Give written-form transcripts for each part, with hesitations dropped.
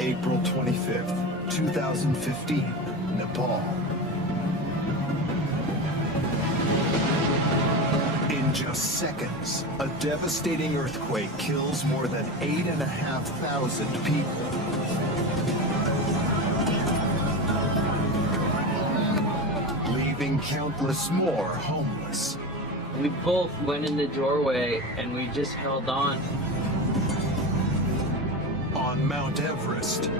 April 25th, 2015, Nepal. In just seconds, a devastating earthquake kills more than 8,500 people. Leaving countless more homeless. We both went in the doorway and we just held on. On Mount Everest,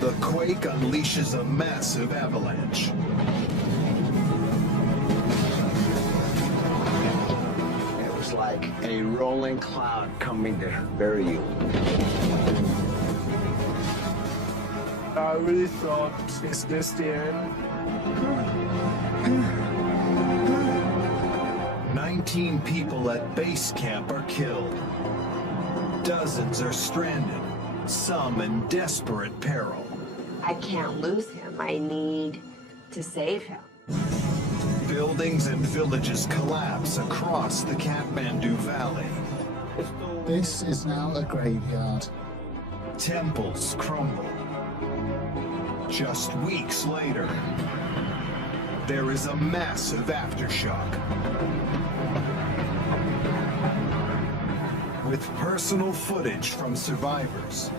the quake unleashes a massive avalanche. It was like a rolling cloud coming to bury you. I really thought, is this the end? 19 people at base camp are killed. Dozens are stranded, some in desperate peril. I can't lose him. I need to save him. Buildings and villages collapse across the Kathmandu Valley. This is now a graveyard. Temples crumble. Just weeks later, there is a massive aftershock. With personal footage from survivors,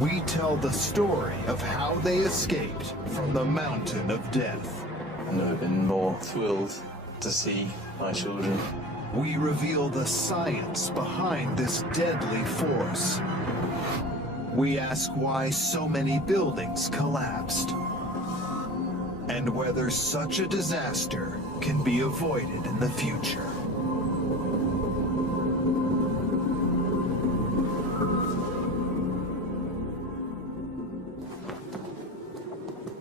we tell the story of how they escaped from the mountain of death. I've never been more thrilled to see my children. We reveal the science behind this deadly force. We ask why so many buildings collapsed, and whether such a disaster can be avoided in the future.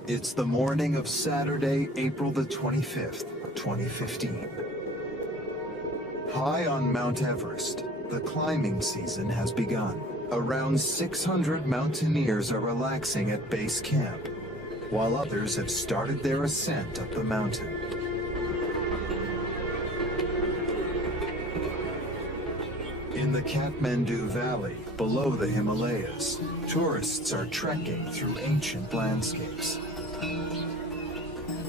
It's the morning of Saturday, April the 25th, 2015. High on Mount Everest, the climbing season has begun. Around 600 mountaineers are relaxing at base camp, while others have started their ascent up the mountain. In the Kathmandu Valley, below the Himalayas, tourists are trekking through ancient landscapes.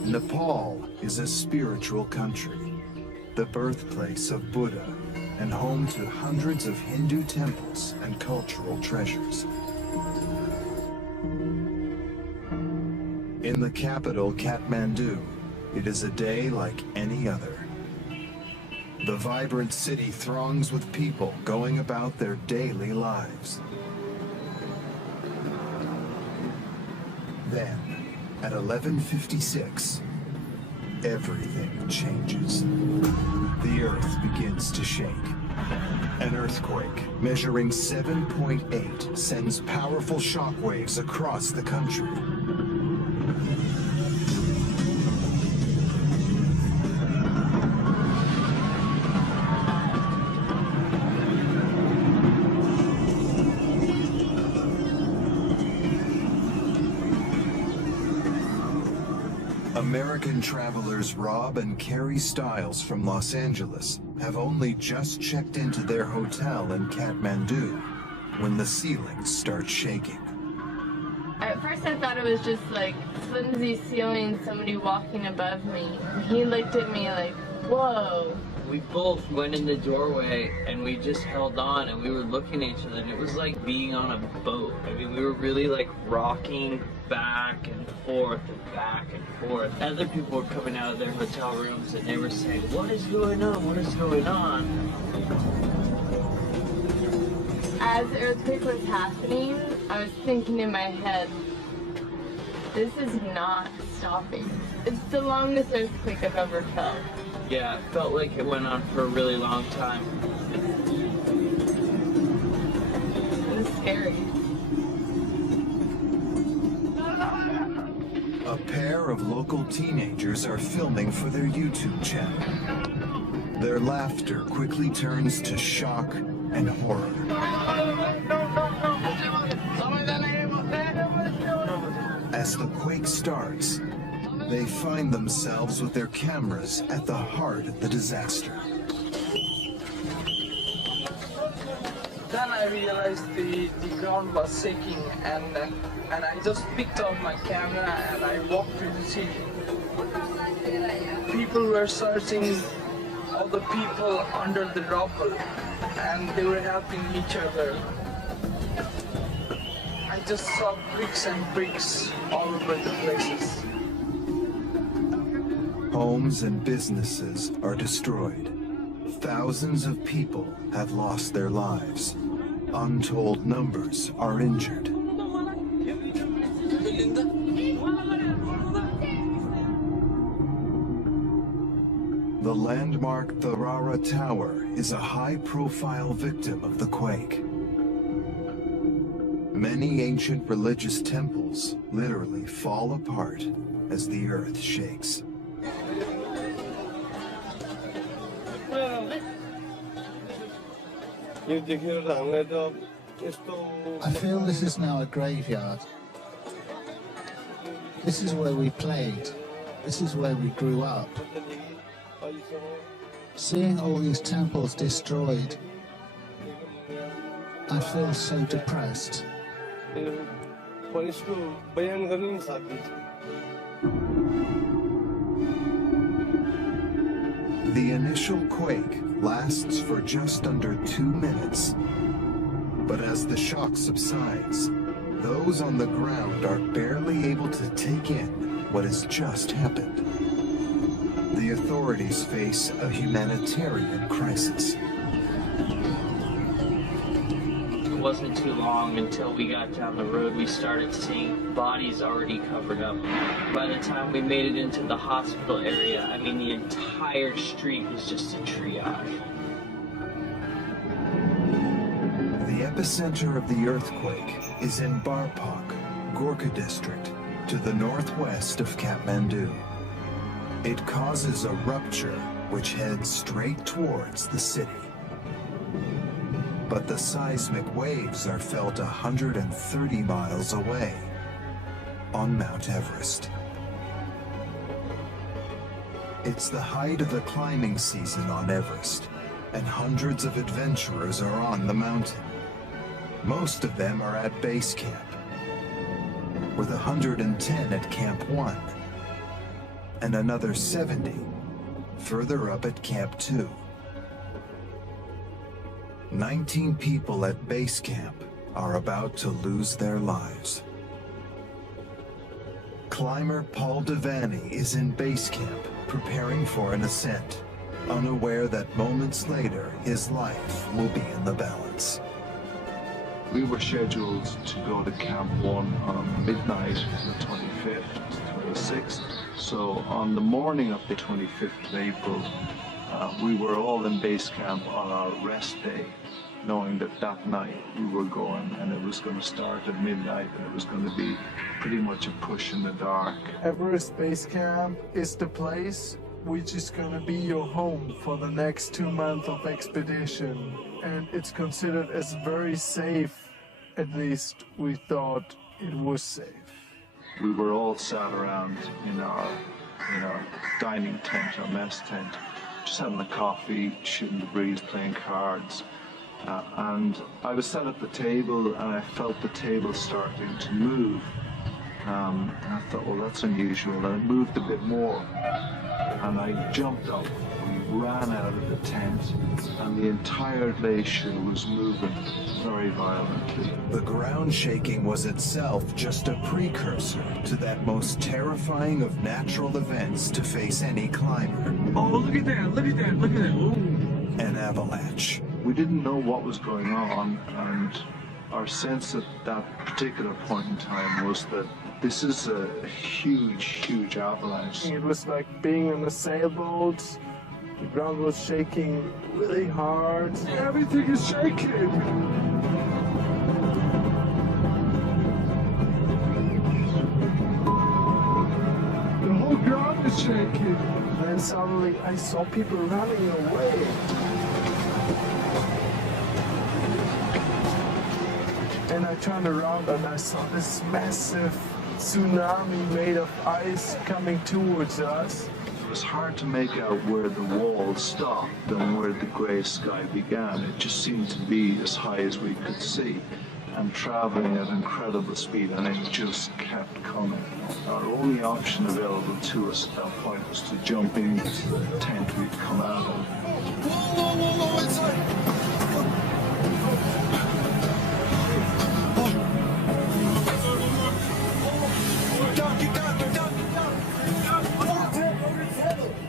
Nepal is a spiritual country, the birthplace of Buddha, and home to hundreds of Hindu temples and cultural treasures. In the capital, Kathmandu, it is a day like any other. The vibrant city throngs with people going about their daily lives. Then, at 11:56, everything changes. The earth begins to shake. An earthquake measuring 7.8 sends powerful shockwaves across the country. American travelers Rob and Carrie Stiles from Los Angeles have only just checked into their hotel in Kathmandu when the ceiling starts shaking. At first I thought it was just like flimsy ceiling, somebody walking above me. He looked at me like, whoa. We both went in the doorway and we just held on and we were looking at each other and it was like being on a boat. I mean, we were really like rocking back and forth and back and forth. Other people were coming out of their hotel rooms and they were saying, what is going on? What is going on? As the earthquake was happening, I was thinking in my head, this is not stopping. It's the longest earthquake I've ever felt. Yeah, it felt like it went on for a really long time. It was scary. A pair of local teenagers are filming for their YouTube channel. Their laughter quickly turns to shock and horror. As the quake starts, they find themselves with their cameras at the heart of the disaster. I realized the ground was shaking, and I just picked up my camera and I walked through the city. People were searching all the people under the rubble, and they were helping each other. I just saw bricks and bricks all over the places. Homes and businesses are destroyed. Thousands of people have lost their lives. Untold numbers are injured. The landmark Tharara Tower is a high-profile victim of the quake. Many ancient religious temples literally fall apart as the earth shakes. I feel this is now a graveyard. This is where we played. This is where we grew up. Seeing all these temples destroyed, I feel so depressed. The initial quake lasts for just under 2 minutes. But as the shock subsides, those on the ground are barely able to take in what has just happened. The authorities face a humanitarian crisis. It wasn't too long until we got down the road, we started seeing bodies already covered up. By the time we made it into the hospital area, I mean, the entire street was just a triage. The epicenter of the earthquake is in Barpak, Gorkha district, to the northwest of Kathmandu. It causes a rupture which heads straight towards the city. But the seismic waves are felt 130 miles away, on Mount Everest. It's the height of the climbing season on Everest, and hundreds of adventurers are on the mountain. Most of them are at base camp, with 110 at Camp 1, and another 70 further up at Camp 2. 19 people at base camp are about to lose their lives. Climber Paul Devaney is in base camp, preparing for an ascent, unaware that moments later his life will be in the balance. We were scheduled to go to Camp 1 on midnight, the 25th, 26th. So on the morning of the 25th of April, we were all in base camp on our rest day, knowing that that night we were going, and it was going to start at midnight, and it was going to be pretty much a push in the dark. Everest Base Camp is the place which is going to be your home for the next 2 months of expedition. And it's considered as very safe. At least we thought it was safe. We were all sat around in our dining tent, our mess tent, just having a coffee, shooting the breeze, playing cards. And I was sat at the table, and I felt the table starting to move. And I thought, well, that's unusual. And it moved a bit more. And I jumped up. We ran out of the tent, and the entire glacier was moving very violently. The ground shaking was itself just a precursor to that most terrifying of natural events to face any climber. Oh, look at that, look at that, look at that. Ooh. An avalanche. We didn't know what was going on, and our sense at that particular point in time was that this is a huge, huge avalanche. It was like being on a sailboat. The ground was shaking really hard. Everything is shaking. The whole ground is shaking. Then suddenly I saw people running away. And I turned around and I saw this massive tsunami made of ice coming towards us. was hard to make out where the wall stopped and where the grey sky began. It just seemed to be as high as we could see and traveling at incredible speed, and it just kept coming. Our only option available to us at that point was to jump into the tent we'd come out of.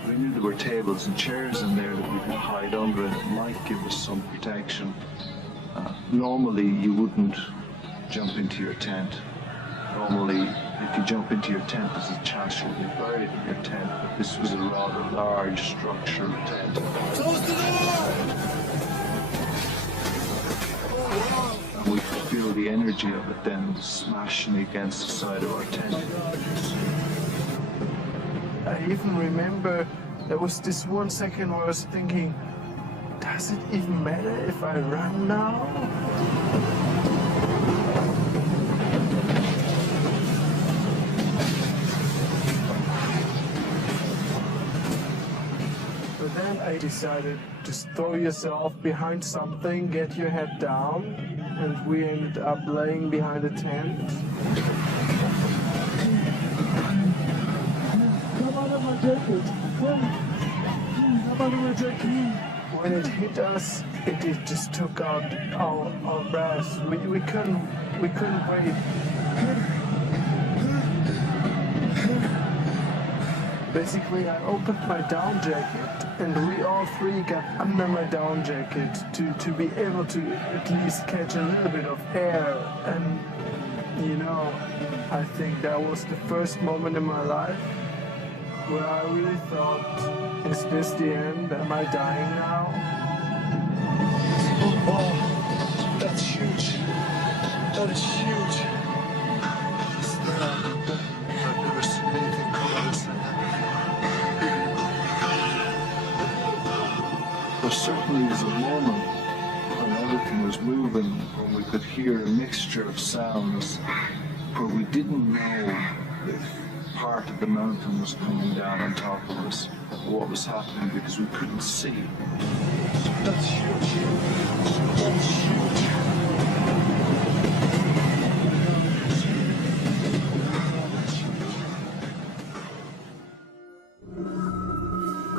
We knew there were tables and chairs in there that we could hide under, and it might give us some protection. Normally, you wouldn't jump into your tent. Normally, if you jump into your tent, there's a chance you'll be buried in your tent, but this was a rather large structural tent. Close the door! And we could feel the energy of it then smashing against the side of our tent. I even remember there was this 1 second where I was thinking, does it even matter if I run now? But then I decided just throw yourself behind something, get your head down, and we ended up laying behind a tent. Come out of my jacket! Come out of my jacket! When it hit us, it just took out our breath. We couldn't wait. Basically, I opened my down jacket, and we all three got under my down jacket to be able to at least catch a little bit of air. And you know, I think that was the first moment in my life where I really thought, is this the end? Am I dying now? Oh, that's huge. That is huge. I've never seen anything close. There certainly was a moment when everything was moving, when we could hear a mixture of sounds, but we didn't know if part of the mountain was coming down on top of us, or what was happening, because we couldn't see. That's huge. That's huge.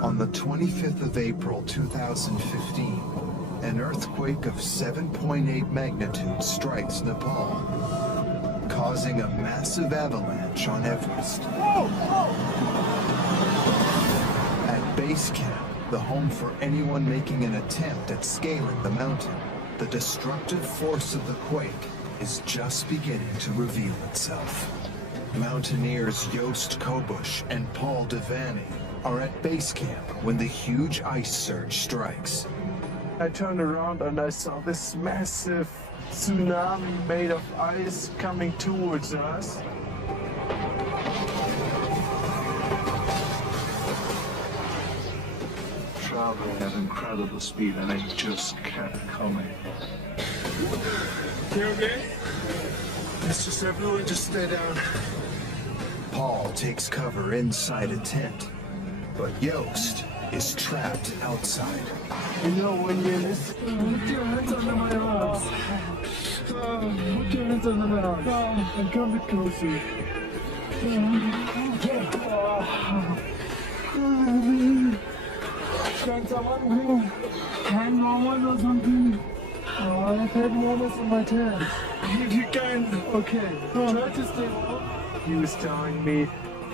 On the 25th of April 2015, an earthquake of 7.8 magnitude strikes Nepal, causing a massive avalanche on Everest. At base camp, the home for anyone making an attempt at scaling the mountain, the destructive force of the quake is just beginning to reveal itself. Mountaineers Joost Kobush and Paul Devaney are at base camp when the huge ice surge strikes. I turned around and I saw this massive tsunami made of ice coming towards us. Traveling at incredible speed, and it just kept coming. You okay? It's just everyone just stay down. Paul takes cover inside a tent, but Joost is trapped outside. You know, when you're in this... Put your hands under my arms. Put your hands under my arms. And come a bit closer. Can someone bring hand warmers or something? Oh, I have hand warmers in my tent. If you can, okay. Try to stay warm. He was telling me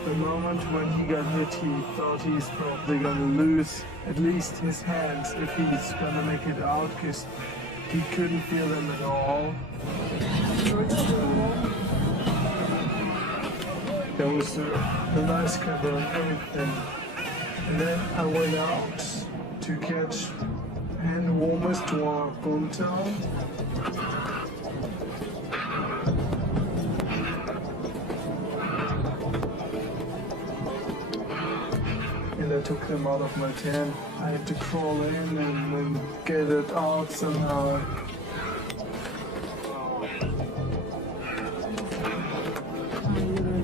the moment when he got hit, he thought he's probably gonna lose at least his hands if he's gonna make it out, because he couldn't feel them at all. There was a nice cover and everything. And then I went out to catch hand warmers to our hometown. And I took them out of my tent. I had to crawl in and then get it out somehow.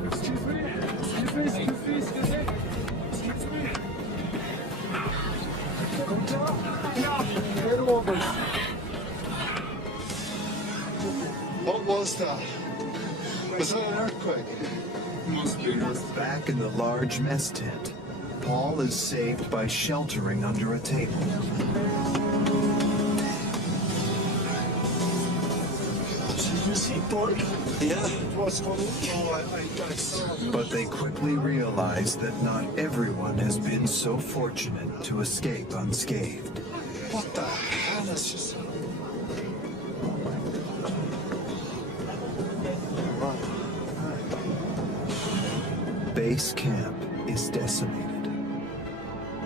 Excuse me? Excuse me? Excuse me? Excuse me? Excuse me? What was that? Was that an earthquake? Must be. Back in the large mess tent, Paul is saved by sheltering under a table. Yeah. What's going on? Oh, I saw. But they quickly realize that not everyone has been so fortunate to escape unscathed. What the hell is just... Base camp is decimated.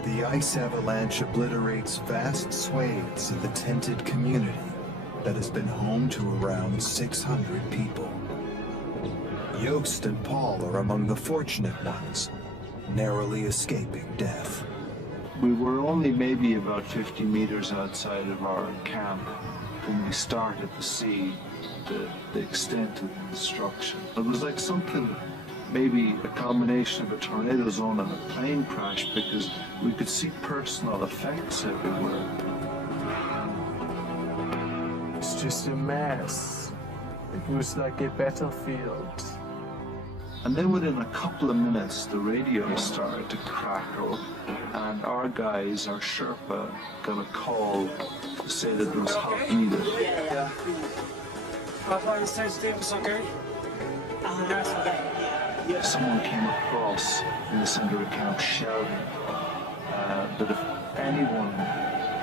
The ice avalanche obliterates vast swathes of the tented community that has been home to around 600 people. Yost and Paul are among the fortunate ones, narrowly escaping death. We were only maybe about 50 meters outside of our camp when we started to see the extent of the destruction. It was like something, maybe a combination of a tornado zone and a plane crash, because we could see personal effects everywhere. It's just a mess. It was like a battlefield. And then within a couple of minutes, the radio started to crackle, and our guys, our Sherpa, got a call to say that there was help needed. Someone came across in the center of the camp shouting that if anyone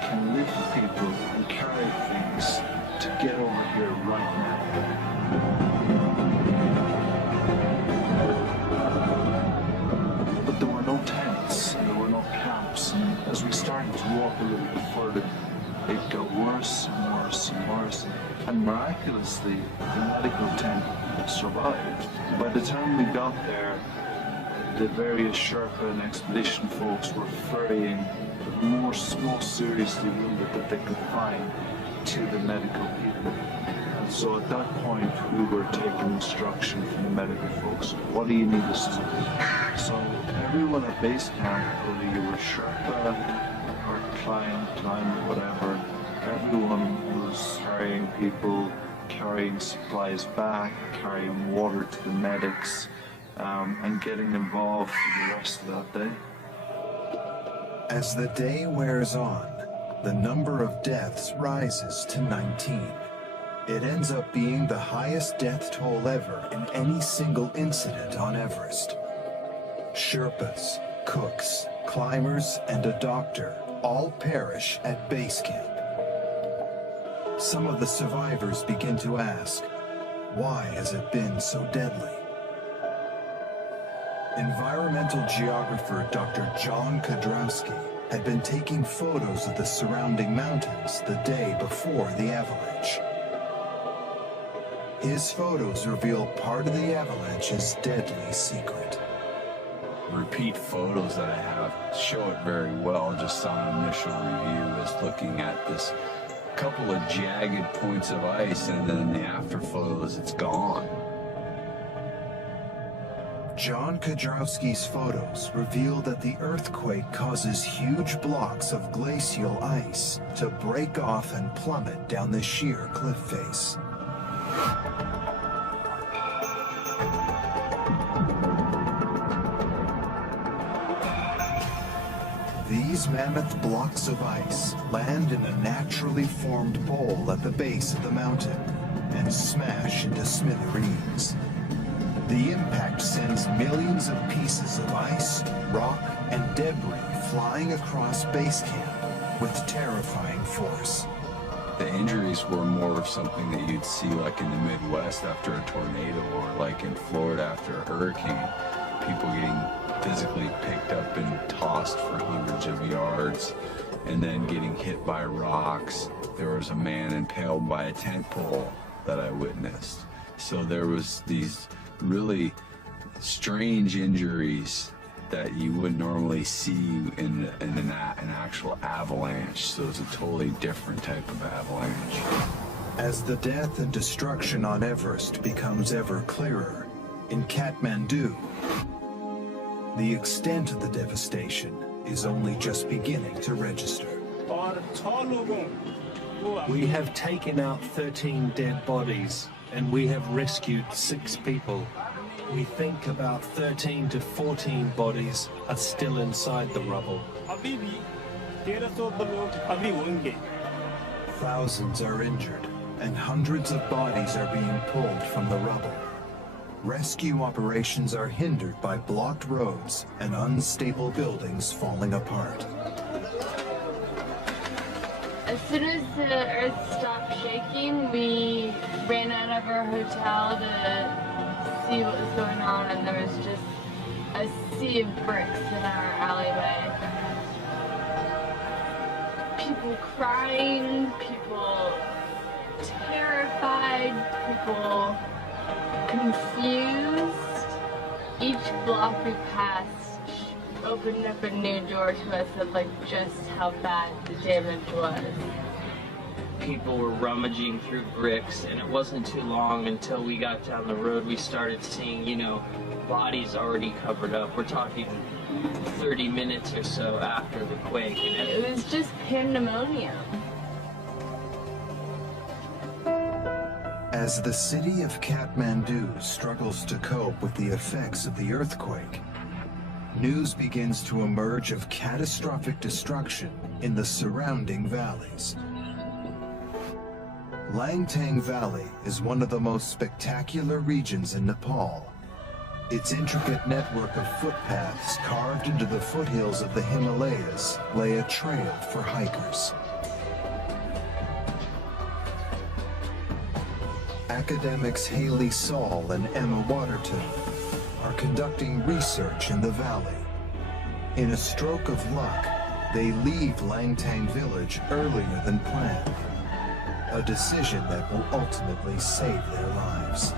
can lift people and carry things, to get over here right now. But there were no tents, and there were no camps, and as we started to walk a little bit further, it got worse and worse and worse. And miraculously, the medical tent survived. By the time we got there, the various Sherpa and expedition folks were ferrying the most seriously wounded that they could find to the medical people. And so at that point, we were taking instruction from the medical folks. What do you need us to do? So everyone at base camp, whether you were Sherpa or climb, whatever, everyone was carrying people, carrying supplies back, carrying water to the medics, and getting involved for the rest of that day. As the day wears on, the number of deaths rises to 19. It ends up being the highest death toll ever in any single incident on Everest. Sherpas, cooks, climbers, and a doctor all perish at base camp. Some of the survivors begin to ask, why has it been so deadly? Environmental geographer Dr. John Kodrowski had been taking photos of the surrounding mountains the day before the avalanche. His photos reveal part of the avalanche's deadly secret. Repeat photos that I have show it very well. Just on initial review is looking at this couple of jagged points of ice, and then in the after photos it's gone. John Kodrowski's photos reveal that the earthquake causes huge blocks of glacial ice to break off and plummet down the sheer cliff face. These mammoth blocks of ice land in a naturally formed bowl at the base of the mountain and smash into smithereens. The impact sends millions of pieces of ice, rock, and debris flying across base camp with terrifying force. The injuries were more of something that you'd see like in the Midwest after a tornado, or like in Florida after a hurricane. People getting physically picked up and tossed for hundreds of yards, and then getting hit by rocks. There was a man impaled by a tent pole that I witnessed. So there was these really strange injuries that you would normally see in an actual avalanche. So it's a totally different type of avalanche. As the death and destruction on Everest becomes ever clearer, in Kathmandu, the extent of the devastation is only just beginning to register. We have taken out 13 dead bodies and we have rescued 6 people. We think about 13 to 14 bodies are still inside the rubble. Thousands are injured, and hundreds of bodies are being pulled from the rubble. Rescue operations are hindered by blocked roads and unstable buildings falling apart. As soon as the earth stopped shaking, we ran out of our hotel to see what was going on, and there was just a sea of bricks in our alleyway. People crying, people terrified, people confused. Each block we passed opened up a new door to us of like just how bad the damage was. People were rummaging through bricks, and it wasn't too long until we got down the road we started seeing, you know, bodies already covered up. We're talking 30 minutes or so after the quake. And it was just pandemonium. As the city of Kathmandu struggles to cope with the effects of the earthquake, news begins to emerge of catastrophic destruction in the surrounding valleys. Langtang Valley is one of the most spectacular regions in Nepal. Its intricate network of footpaths carved into the foothills of the Himalayas lay a trail for hikers. Academics Haley Saul and Emma Waterton are conducting research in the valley. In a stroke of luck, they leave Langtang village earlier than planned, a decision that will ultimately save their lives.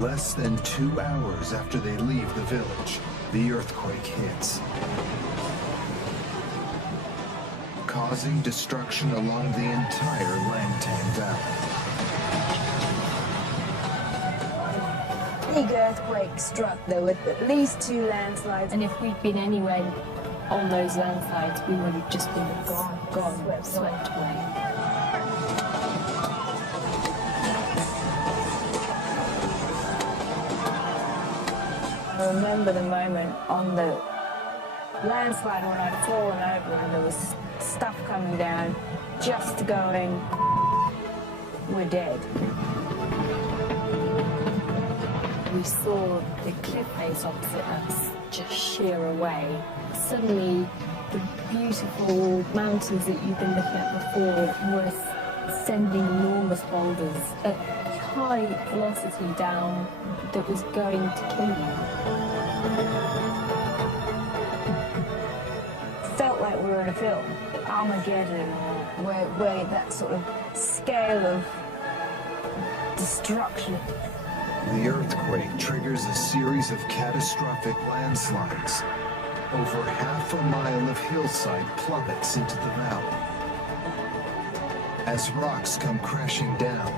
Less than 2 hours after they leave the village, the earthquake hits, causing destruction along the entire Langtang Valley. Big earthquake struck. There were at least 2 landslides, and if we'd been anywhere on those landslides, we would have just been gone, swept away. I remember the moment on the landslide when I'd fallen over and there was stuff coming down, just going, we're dead. We saw the cliff face opposite us just shear away. Suddenly, the beautiful mountains that you've been looking at before were sending enormous boulders at high velocity down that was going to kill you. Felt like we were in a film, Armageddon, where that sort of scale of destruction. The earthquake triggers a series of catastrophic landslides. Over half a mile of hillside plummets into the valley. As rocks come crashing down,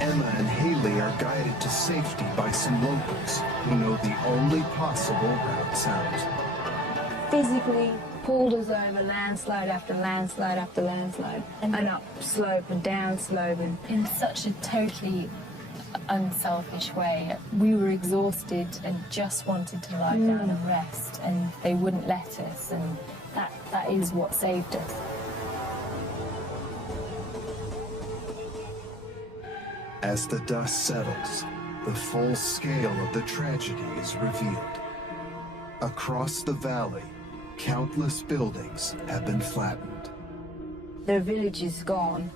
Emma and Haley are guided to safety by some locals who know the only possible routes out. Physically pulled us over landslide after landslide after landslide, and up slope and down slope, and in such a totally unselfish way. We were exhausted and just wanted to lie down and rest, and they wouldn't let us, and that is what saved us. As the dust settles, the full scale of the tragedy is revealed. Across the valley, countless buildings have been flattened. Their villages gone.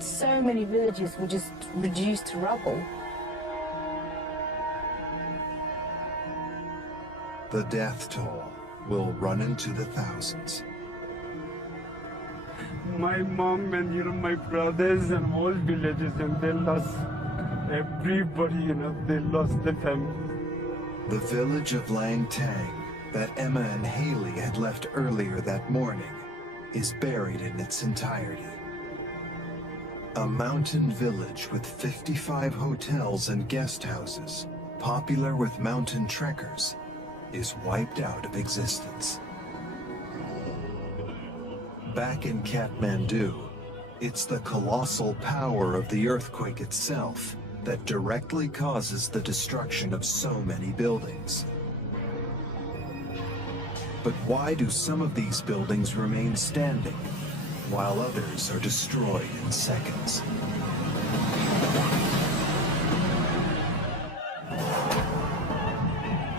So many villages were just reduced to rubble. The death toll will run into the thousands. My mom and my brothers and whole villages, and they lost everybody, they lost their families. The village of Langtang that Emma and Haley had left earlier that morning is buried in its entirety. A mountain village with 55 hotels and guest houses, popular with mountain trekkers, is wiped out of existence. Back in Kathmandu, It's the colossal power of the earthquake itself that directly causes the destruction of so many buildings. But why do some of these buildings remain standing, while others are destroyed in seconds?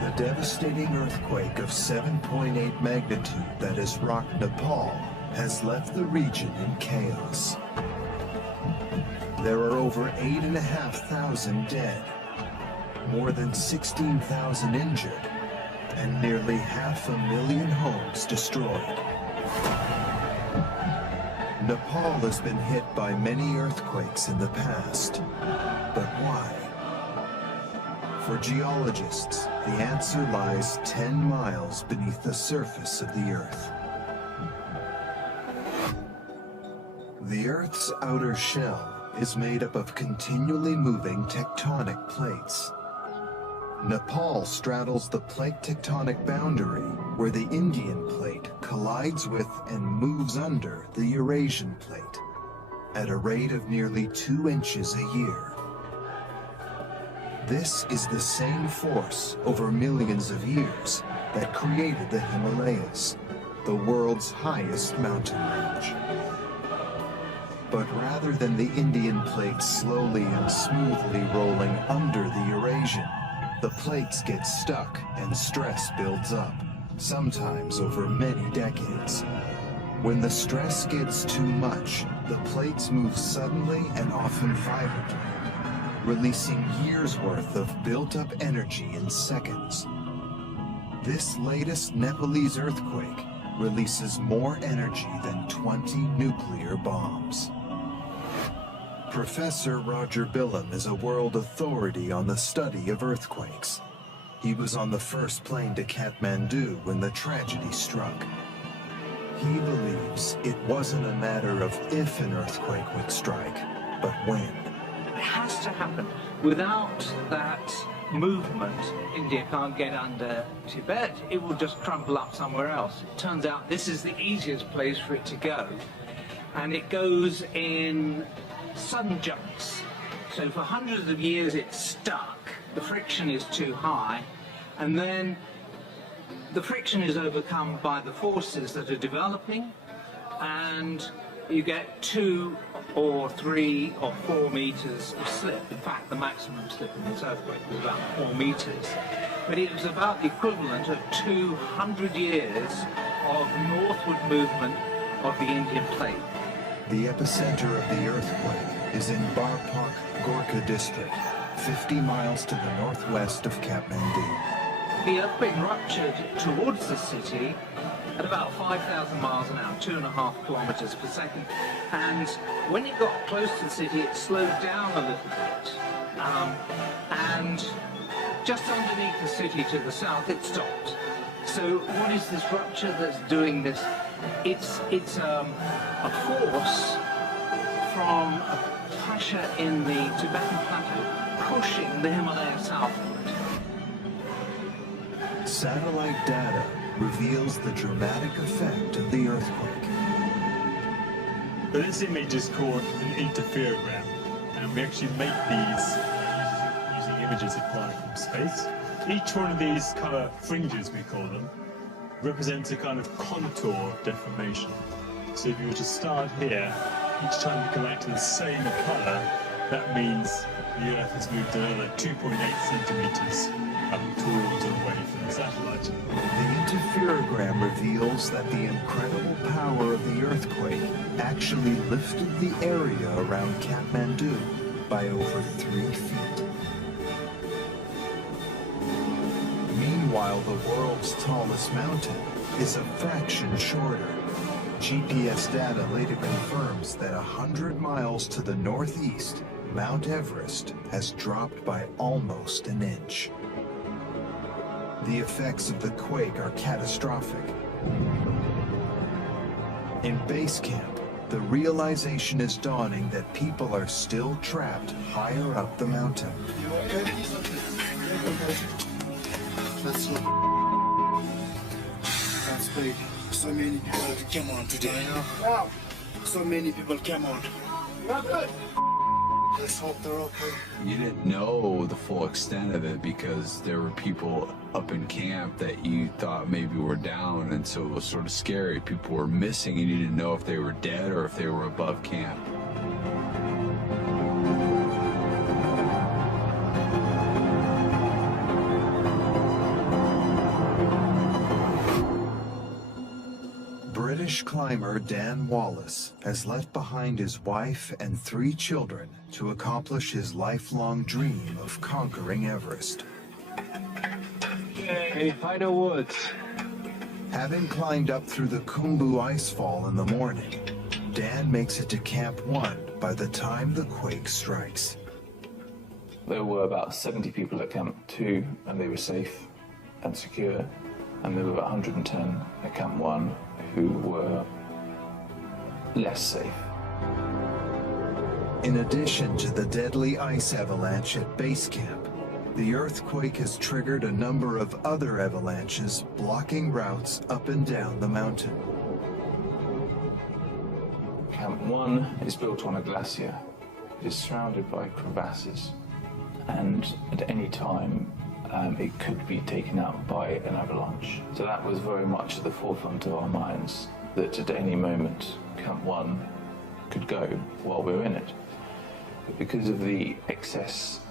The devastating earthquake of 7.8 magnitude that has rocked Nepal has left the region in chaos. There are over 8,500 dead, more than 16,000 injured, and nearly 500,000 homes destroyed. Nepal has been hit by many earthquakes in the past, but why? For geologists, the answer lies 10 miles beneath the surface of the Earth. The Earth's outer shell is made up of continually moving tectonic plates. Nepal straddles the plate tectonic boundary where the Indian plate collides with and moves under the Eurasian plate at a rate of nearly 2 inches a year. This is the same force over millions of years that created the Himalayas, the world's highest mountain range. But rather than the Indian plate slowly and smoothly rolling under the Eurasian, the plates get stuck and stress builds up, sometimes over many decades. When the stress gets too much, the plates move suddenly and often violently, releasing years' worth of built-up energy in seconds. This latest Nepalese earthquake releases more energy than 20 nuclear bombs. Professor Roger Billam is a world authority on the study of earthquakes. He was on the first plane to Kathmandu when the tragedy struck. He believes it wasn't a matter of if an earthquake would strike, but when. It has to happen. Without that movement, India can't get under Tibet. It will just crumple up somewhere else. It turns out this is the easiest place for it to go. And it goes in sudden jumps. So for hundreds of years it's stuck, the friction is too high, and then the friction is overcome by the forces that are developing, and you get 2 or 3 or 4 meters of slip. In fact, the maximum slip in this earthquake was about 4 meters. But it was about the equivalent of 200 years of northward movement of the Indian plate. The epicenter of the earthquake is in Barpak, Gorkha district, 50 miles to the northwest of Kathmandu. The earthquake ruptured towards the city at about 5,000 miles an hour, 2.5 kilometers per second. And when it got close to the city, it slowed down a little bit. And just underneath the city to the south, it stopped. So what is this rupture that's doing this? It's a force from a pressure in the Tibetan plateau pushing the Himalaya southward. Satellite data reveals the dramatic effect of the earthquake. But this image is called an interferogram, and we actually make these using images applied from space. Each one of these colour fringes, we call them, represents a kind of contour deformation. So if you were to start here, each time you come back to the same colour, that means the Earth has moved another 2.8 centimetres towards or away from the satellite. The interferogram reveals that the incredible power of the earthquake actually lifted the area around Kathmandu by over 3 feet. Meanwhile, the world's tallest mountain is a fraction shorter. GPS data later confirms that 100 miles to the northeast, Mount Everest has dropped by almost an inch. The effects of the quake are catastrophic. In base camp, the realization is dawning that people are still trapped higher up the mountain. That's big. So many people came on today. Wow. So many people came on. Let's hope they're okay. You didn't know the full extent of it because there were people up in camp that you thought maybe were down, and so it was sort of scary. People were missing and you didn't know if they were dead or if they were above camp. British climber Dan Wallace has left behind his wife and 3 children to accomplish his lifelong dream of conquering Everest. Hey, Ida Woods. Having climbed up through the Khumbu icefall in the morning, Dan makes it to Camp 1 by the time the quake strikes. There were about 70 people at Camp 2 and they were safe and secure, and there were about 110 at Camp 1 who were less safe. In addition to the deadly ice avalanche at base camp, the earthquake has triggered a number of other avalanches blocking routes up and down the mountain. Camp 1 is built on a glacier. It is surrounded by crevasses, and at any time it could be taken out by an avalanche. So that was very much at the forefront of our minds, that at any moment Camp 1 could go while we were in it. But because of the excess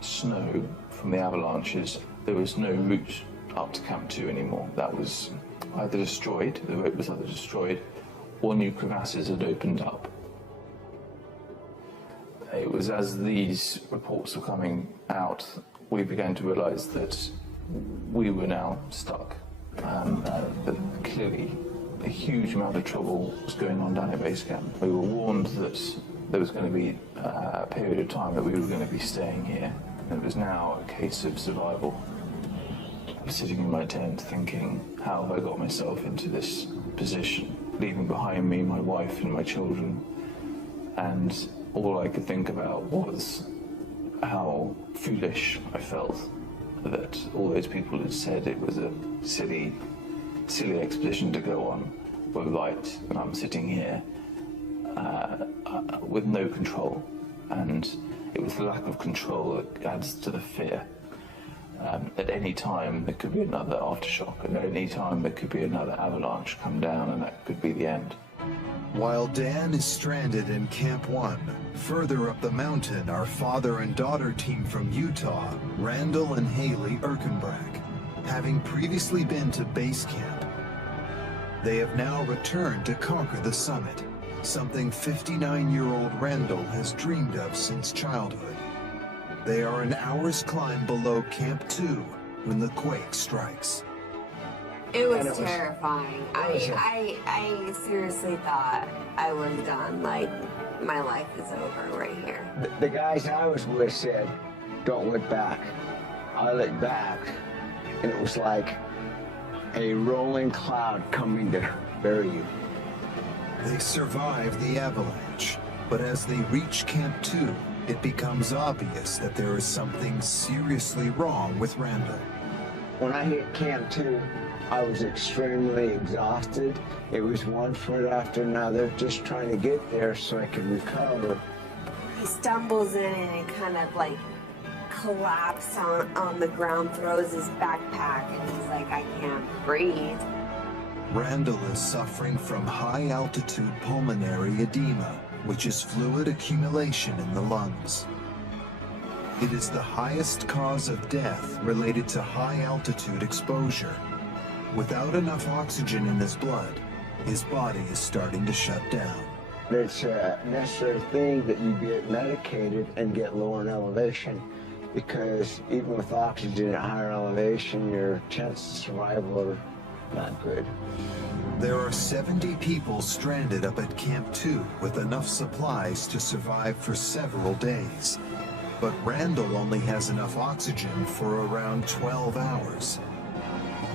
snow from the avalanches, there was no route up to Camp 2 anymore. That was either destroyed, the route was either destroyed, or new crevasses had opened up. It was as these reports were coming out, we began to realise that we were now stuck. That clearly a huge amount of trouble was going on down at base camp. We were warned that there was going to be a period of time that we were going to be staying here. It was now a case of survival. I was sitting in my tent thinking, how have I got myself into this position? Leaving behind me my wife and my children, and all I could think about was how foolish I felt that all those people had said it was a silly expedition to go on were right, and I'm sitting here with no control, and it was the lack of control that adds to the fear. At any time there could be another aftershock, and at any time there could be another avalanche come down, and that could be the end. While Dan is stranded in Camp 1, further up the mountain are father and daughter team from Utah, Randall and Haley Erkenbrack, having previously been to base camp. They have now returned to conquer the summit, something 59-year-old Randall has dreamed of since childhood. They are an hour's climb below Camp 2 when the quake strikes. It was terrifying. I seriously thought I was done. Like, my life is over right here. The guys I was with said, don't look back. I looked back, and it was like a rolling cloud coming to bury you. They survive the avalanche, but as they reach Camp 2, it becomes obvious that there is something seriously wrong with Randall. When I hit Camp 2, I was extremely exhausted. It was one foot after another, just trying to get there so I could recover. He stumbles in and kind of like collapses on the ground, throws his backpack, and he's like, I can't breathe. Randall is suffering from high-altitude pulmonary edema, which is fluid accumulation in the lungs. It is the highest cause of death related to high-altitude exposure. Without enough oxygen in his blood, his body is starting to shut down. It's a necessary thing that you get medicated and get lower in elevation, because even with oxygen at higher elevation, your chances of survival are not good. There are 70 people stranded up at Camp 2 with enough supplies to survive for several days. But Randall only has enough oxygen for around 12 hours.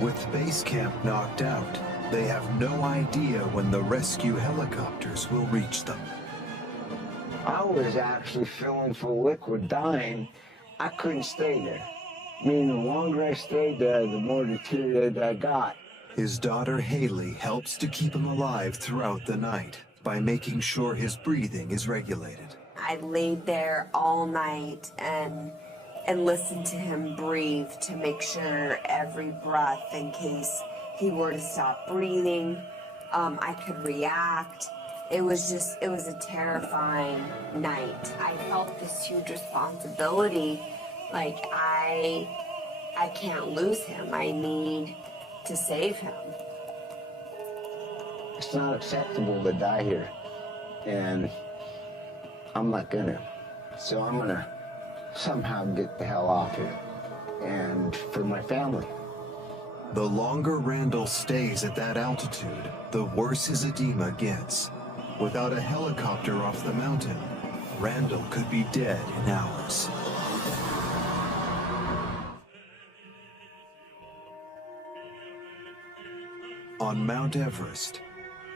With base camp knocked out, they have no idea when the rescue helicopters will reach them. I was actually filling for liquid, dying. I couldn't stay there. Meaning the longer I stayed there, the more deteriorated I got. His daughter Haley helps to keep him alive throughout the night, by making sure his breathing is regulated. I laid there all night and listened to him breathe to make sure every breath, in case he were to stop breathing, I could react. It was a terrifying night. I felt this huge responsibility, like I can't lose him. I need to save him. It's not acceptable to die here, and I'm not gonna. So I'm gonna somehow get the hell off here, and for my family. The longer Randall stays at that altitude, the worse his edema gets. Without a helicopter off the mountain, Randall could be dead in hours. On Mount Everest,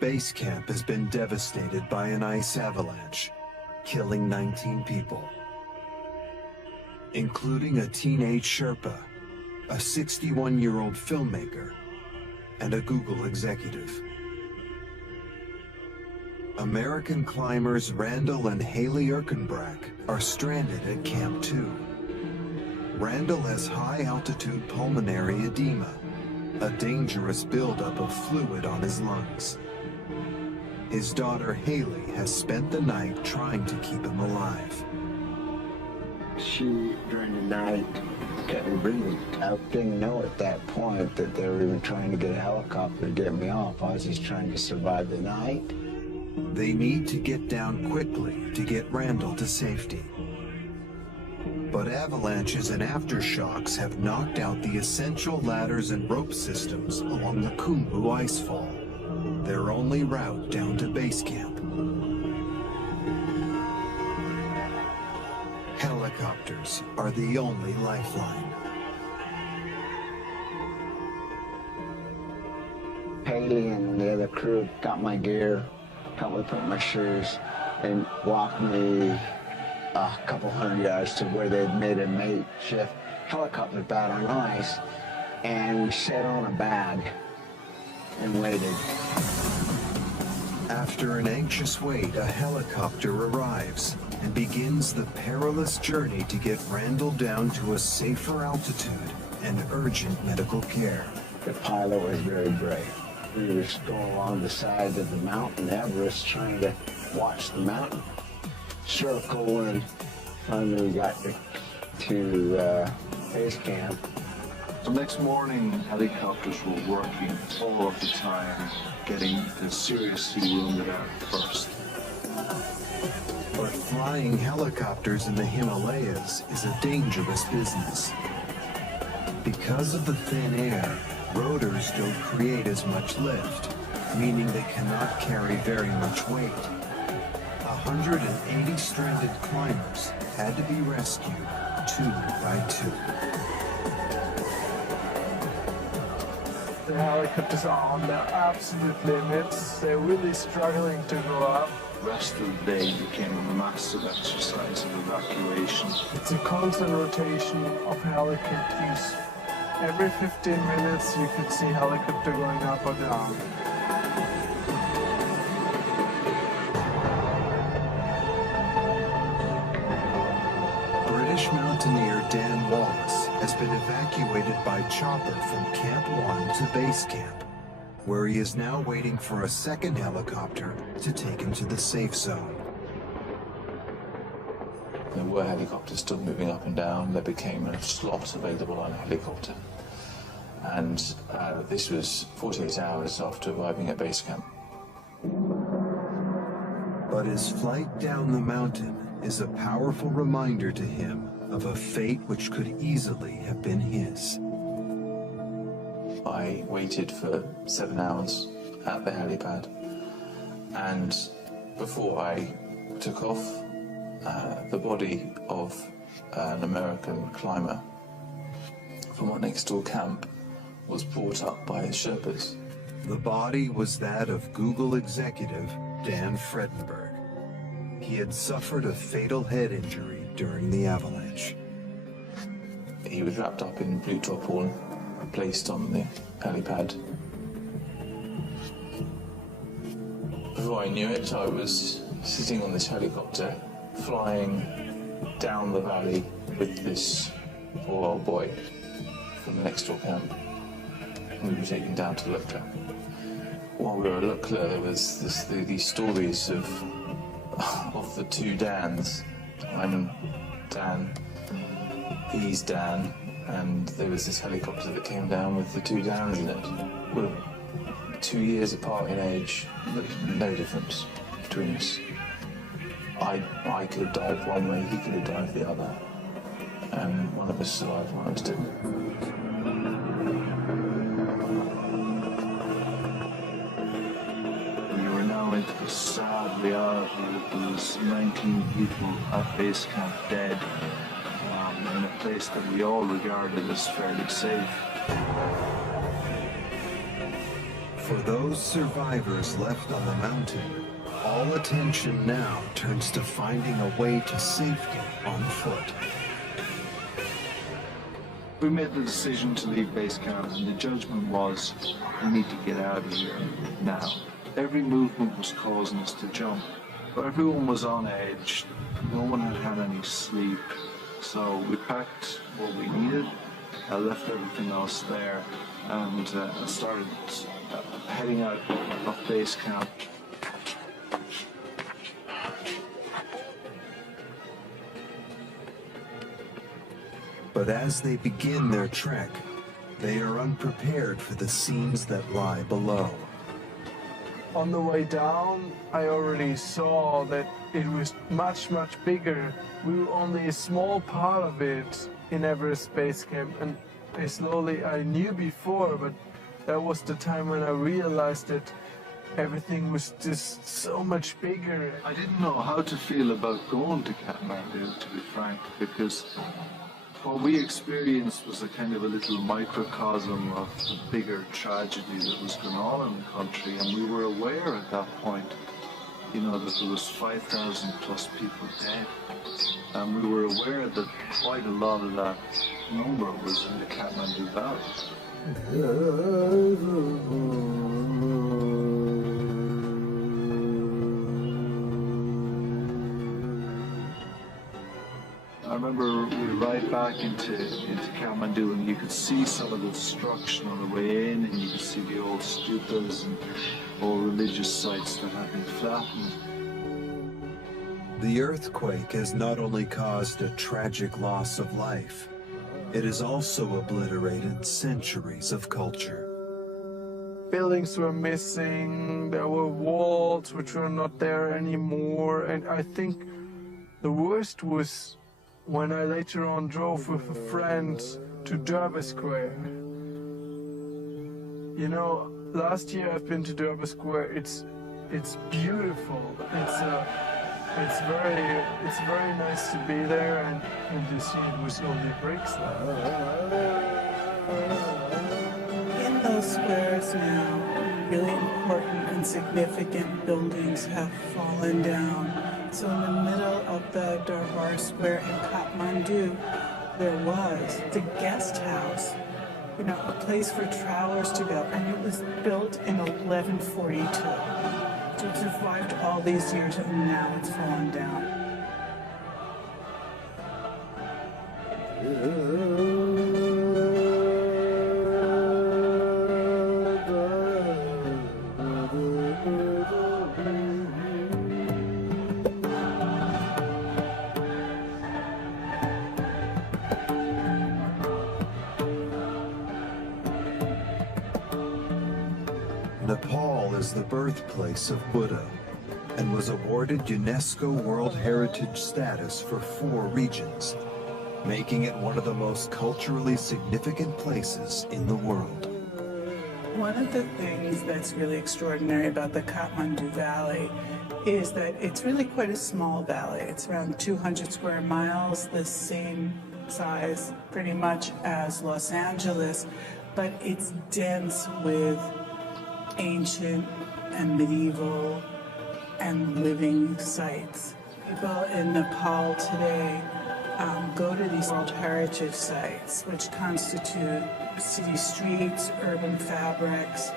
base camp has been devastated by an ice avalanche, killing 19 people, including a teenage Sherpa, a 61-year-old filmmaker, and a Google executive. American climbers Randall and Haley Erkenbrack are stranded at Camp 2. Randall has high-altitude pulmonary edema, a dangerous buildup of fluid on his lungs. His daughter Haley has spent the night trying to keep him alive. She, during the night, kept me breathing. I didn't know at that point that they were even trying to get a helicopter to get me off. I was just trying to survive the night. They need to get down quickly to get Randall to safety. But avalanches and aftershocks have knocked out the essential ladders and rope systems along the Khumbu icefall, their only route down to base camp. Helicopters are the only lifeline. Haley and the other crew got my gear, helped me put my shoes, and walked me a couple hundred yards to where they'd made a makeshift helicopter pad on ice, and we sat on a bag and waited. After an anxious wait, a helicopter arrives and begins the perilous journey to get Randall down to a safer altitude and urgent medical care. The pilot was very brave. We were going along the side of the mountain, Everest, trying to watch the mountain circle, and finally we got to base camp. The next morning, helicopters were working all of the time, getting the seriously wounded out first. But flying helicopters in the Himalayas is a dangerous business. Because of the thin air, rotors don't create as much lift, meaning they cannot carry very much weight. 180 stranded climbers had to be rescued 2 by 2. The helicopters are on their absolute limits. They're really struggling to go up. The rest of the day became a massive exercise of evacuation. It's a constant rotation of helicopters. Every 15 minutes you could see helicopter going up or down. British mountaineer Dan Wallace has been evacuated by chopper from Camp 1 to base camp, where he is now waiting for a second helicopter to take him to the safe zone. There were helicopters still moving up and down. There became a slot available on a helicopter. And this was 48 hours after arriving at base camp. But his flight down the mountain is a powerful reminder to him of a fate which could easily have been his. I waited for 7 hours at the helipad, and before I took off, the body of an American climber from our next door camp was brought up by his Sherpas. The body was that of Google executive Dan Fredenberg. He had suffered a fatal head injury during the avalanche. He was wrapped up in blue tarpaulin, placed on the helipad. before I knew it, I was sitting on this helicopter, flying down the valley with this poor old boy from the next door camp. We were taken down to Lukla. While we were at Lukla, there was these stories of the two Dans. I'm Dan, he's Dan, and there was this helicopter that came down with the two Dans in it. We're 2 years apart in age, no difference between us. I could have died one way, he could have died the other. And one of us survived, one of us didn't. We were now into the sad reality that there was 19 people at base camp dead in a place that we all regarded as fairly safe. For those survivors left on the mountain, all attention now turns to finding a way to safety on foot. We made the decision to leave base camp, and the judgment was, we need to get out of here now. Every movement was causing us to jump. But everyone was on edge. No one had had any sleep. So we packed what we needed, left everything else there, and started heading out of base camp. But as they begin their trek, they are unprepared for the scenes that lie below. On the way down, I already saw that it was much, much bigger. We were only a small part of it in Everest Base Camp, and I knew before, but that was the time when I realized that everything was just so much bigger. I didn't know how to feel about going to Kathmandu, to be frank, because what we experienced was a kind of a little microcosm of the bigger tragedy that was going on in the country, and we were aware at that point, you know, that there was 5,000 plus people dead, and we were aware that quite a lot of that number was in the Kathmandu Valley. I remember we ride back into Kathmandu, and you could see some of the destruction on the way in, and you could see the old stupas and old religious sites that had been flattened. The earthquake has not only caused a tragic loss of life, it has also obliterated centuries of culture. Buildings were missing, there were walls which were not there anymore, and I think the worst was when I later on drove with a friend to Durbar Square. You know, last year I've been to Durbar Square. It's beautiful. It's very nice to be there, and you see it was only bricks now. In those squares now, really important and significant buildings have fallen down. So in the middle of the Durbar Square in Kathmandu, there was the guest house, you know, a place for travelers to go, and it was built in 1142. So it survived all these years, and now it's fallen down. Nepal is the birthplace of Buddha and was awarded UNESCO World Heritage status for 4 regions, making it one of the most culturally significant places in the world. One of the things that's really extraordinary about the Kathmandu Valley is that it's really quite a small valley. It's around 200 square miles, the same size pretty much as Los Angeles, but it's dense with ancient and medieval and living sites. People in Nepal today go to these World Heritage sites, which constitute city streets, urban fabrics,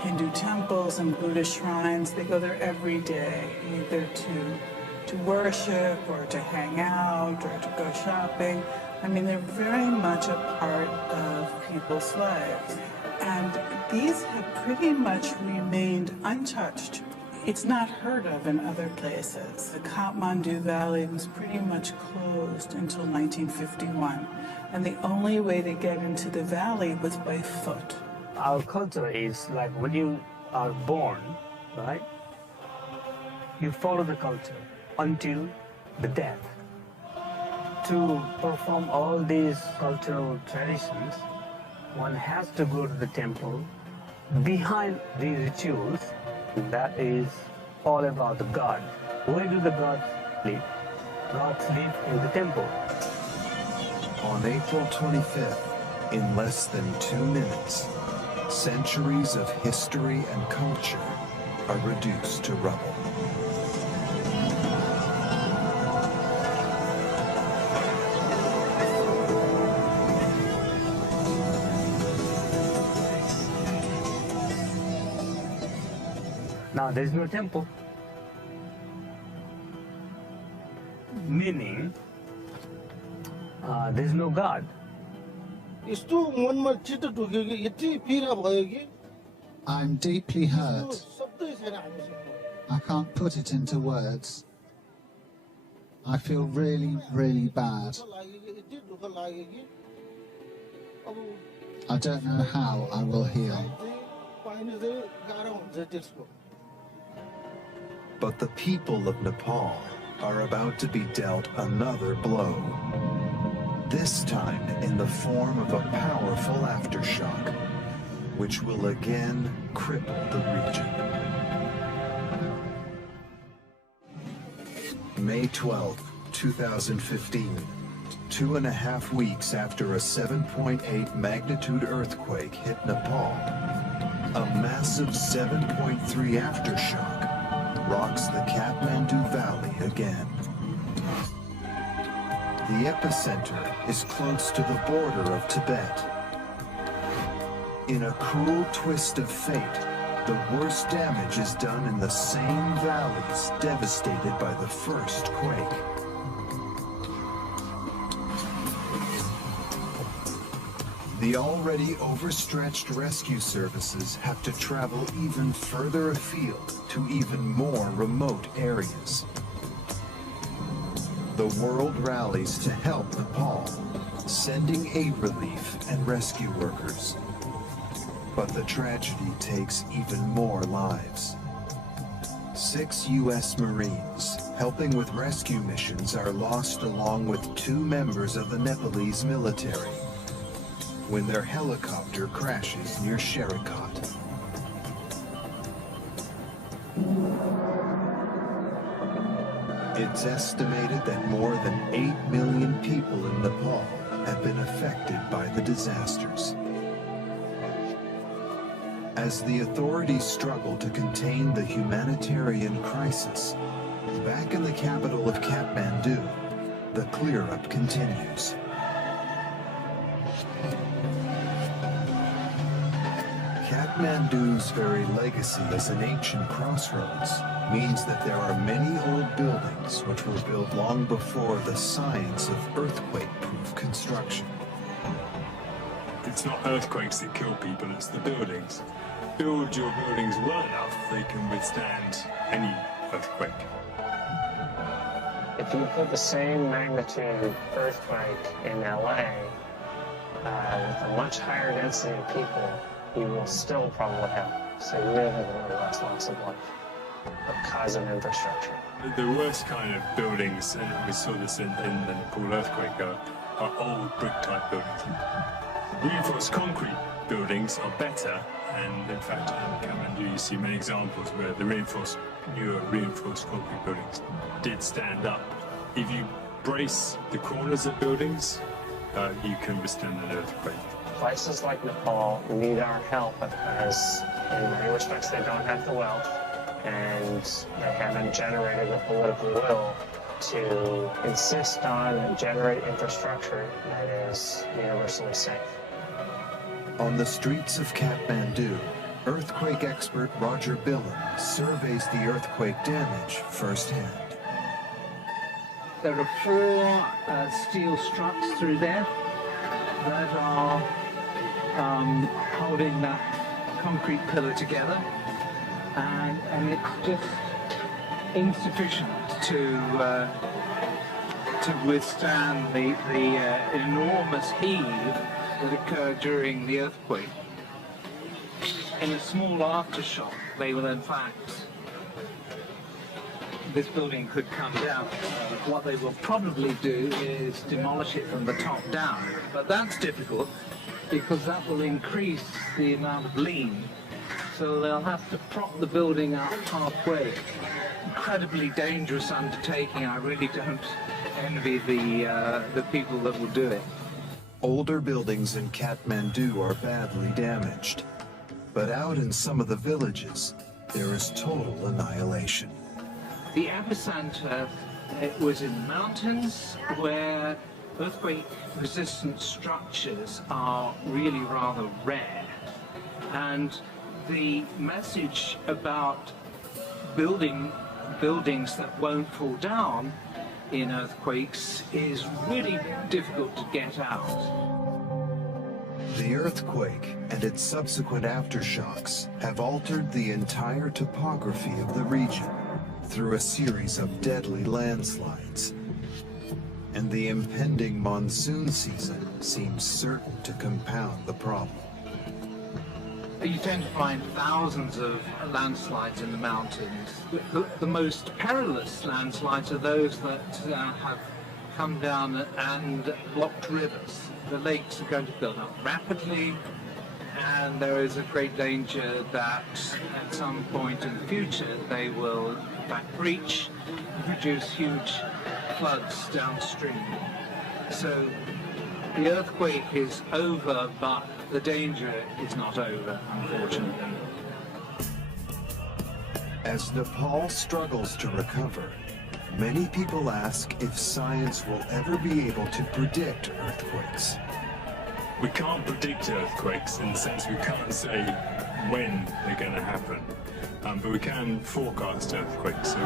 Hindu temples and Buddhist shrines. They go there every day, either to worship or to hang out or to go shopping. I mean, they're very much a part of people's lives. And these have pretty much remained untouched. It's not heard of in other places. The Kathmandu Valley was pretty much closed until 1951. And the only way to get into the valley was by foot. Our culture is like when you are born, right? You follow the culture until the death. To perform all these cultural traditions, one has to go to the temple. Behind these rituals, that is all about the God. Where do the gods live? Gods live in the temple. On April 25th, in less than 2 minutes, centuries of history and culture are reduced to rubble. Now there is no temple, meaning there is no God. I'm deeply hurt. I can't put it into words. I feel really, really bad. I don't know how I will heal. But the people of Nepal are about to be dealt another blow. This time in the form of a powerful aftershock, which will again cripple the region. May 12, 2015, 2.5 weeks after a 7.8 magnitude earthquake hit Nepal, a massive 7.3 aftershock rocks the Kathmandu Valley again. The epicenter is close to the border of Tibet. In a cruel twist of fate, the worst damage is done in the same valleys devastated by the first quake. The already overstretched rescue services have to travel even further afield to even more remote areas. The world rallies to help Nepal, sending aid relief and rescue workers. But the tragedy takes even more lives. 6 U.S. Marines helping with rescue missions are lost along with 2 members of the Nepalese military when their helicopter crashes near Sherikot. It's estimated that more than 8 million people in Nepal have been affected by the disasters. As the authorities struggle to contain the humanitarian crisis, back in the capital of Kathmandu, the clear-up continues. Kathmandu's very legacy as an ancient crossroads means that there are many old buildings which were built long before the science of earthquake-proof construction. It's not earthquakes that kill people, it's the buildings. Build your buildings well enough, they can withstand any earthquake. If you put the same magnitude earthquake in LA with a much higher density of people, you will still probably have significantly less loss of life because of infrastructure. The worst kind of buildings, and we saw this in the Nepal earthquake, are old brick-type buildings. Reinforced concrete buildings are better, and in fact in Kathmandu you see many examples where the newer reinforced concrete buildings did stand up. If you brace the corners of buildings, you can withstand an earthquake. Places like Nepal need our help because in many respects they don't have the wealth and they haven't generated the political will to insist on generate infrastructure that is universally safe. On the streets of Kathmandu, Earthquake expert Roger Billen surveys the earthquake damage firsthand. There are 4 steel struts through there that are holding that concrete pillar together, and it's just insufficient to withstand the enormous heave that occurred during the earthquake. In a small aftershock, they will in fact, this building could come down. What they will probably do is demolish it from the top down, but that's difficult because that will increase the amount of lean. So they'll have to prop the building up halfway. Incredibly dangerous undertaking. I really don't envy the people that will do it. Older buildings in Kathmandu are badly damaged, but out in some of the villages, there is total annihilation. The epicenter, it was in the mountains where earthquake-resistant structures are really rather rare. And the message about building buildings that won't fall down in earthquakes is really difficult to get out. The earthquake and its subsequent aftershocks have altered the entire topography of the region through a series of deadly landslides. And the impending monsoon season seems certain to compound the problem. You tend to find thousands of landslides in the mountains. The most perilous landslides are those that have come down and blocked rivers. The lakes are going to build up rapidly, and there is a great danger that at some point in the future they will in fact breach and produce huge floods downstream. So the earthquake is over, but the danger is not over, unfortunately. As Nepal struggles to recover, many people ask if science will ever be able to predict earthquakes. We can't predict earthquakes in the sense we can't say when they're going to happen, but we can forecast earthquakes. So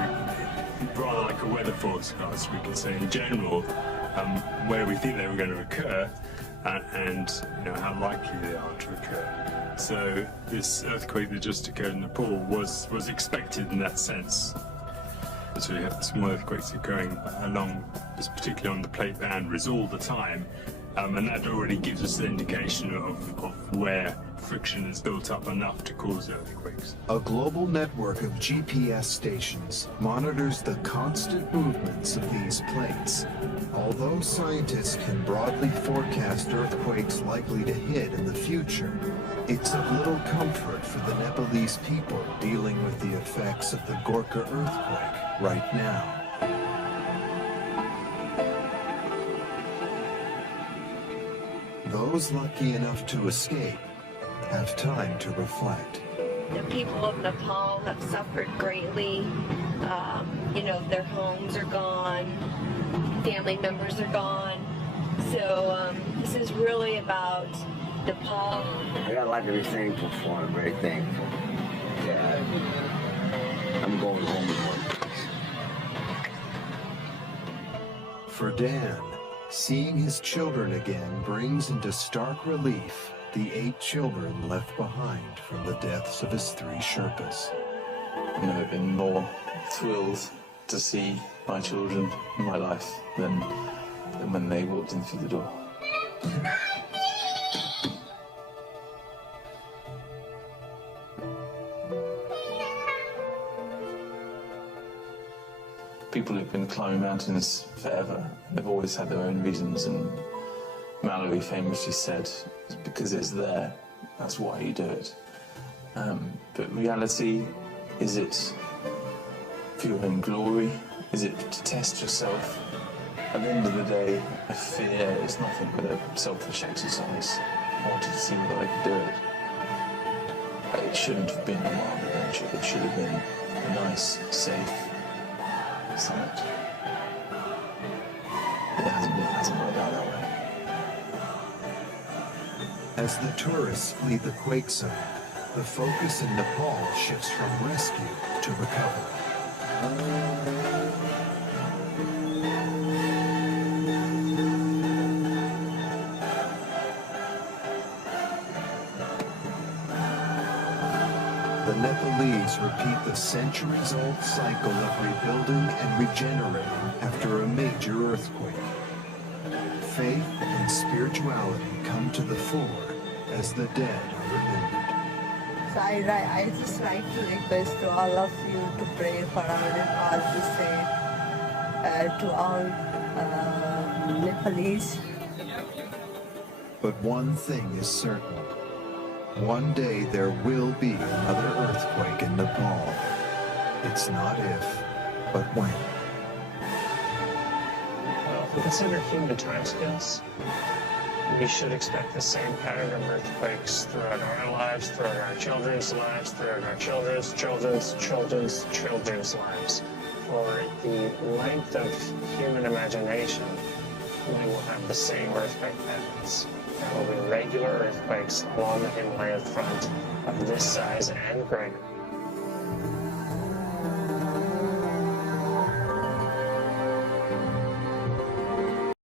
rather like a weather forecast, we can say in general where we think they were going to occur and how likely they are to occur. So this earthquake that just occurred in Nepal was expected in that sense. So we have small earthquakes occurring along, particularly on the plate boundaries all the time. And that already gives us an indication of where friction is built up enough to cause earthquakes. A global network of GPS stations monitors the constant movements of these plates. Although scientists can broadly forecast earthquakes likely to hit in the future, it's of little comfort for the Nepalese people dealing with the effects of the Gorkha earthquake right now. Those lucky enough to escape have time to reflect. The people of Nepal have suffered greatly. Their homes are gone, family members are gone. So this is really about Nepal. I got a lot to be thankful for. I'm very thankful. Yeah, I'm going home in one piece. For Dan, seeing his children again brings into stark relief the 8 children left behind from the deaths of his 3 Sherpas. I've never been more thrilled to see my children in my life than when they walked in through the door. People who've been climbing mountains forever, they've always had their own reasons, and Mallory famously said, it's because it's there, that's why you do it. But reality, is it for your own glory? Is it to test yourself? At the end of the day, a fear is nothing but a selfish exercise. I wanted to see whether I could do it. It shouldn't have been a wild adventure, it should have been a nice, safe summit. It hasn't worked out that way. As the tourists flee the quake zone, the focus in Nepal shifts from rescue to recovery. The Nepalese repeat the centuries-old cycle of rebuilding and regenerating after a major earthquake. Faith and spirituality come to the fore as the dead are remembered. So I just like to request to all of you to pray for our Nepal, to say to all Nepalese. But one thing is certain. One day there will be another earthquake in Nepal. It's not if, but when. Well, if we consider human timescales, we should expect the same pattern of earthquakes throughout our lives, throughout our children's lives, throughout our children's children's children's children's lives. For the length of human imagination, we will have the same earthquake patterns. There will be regular earthquakes along the Himalaya front of this size and greater.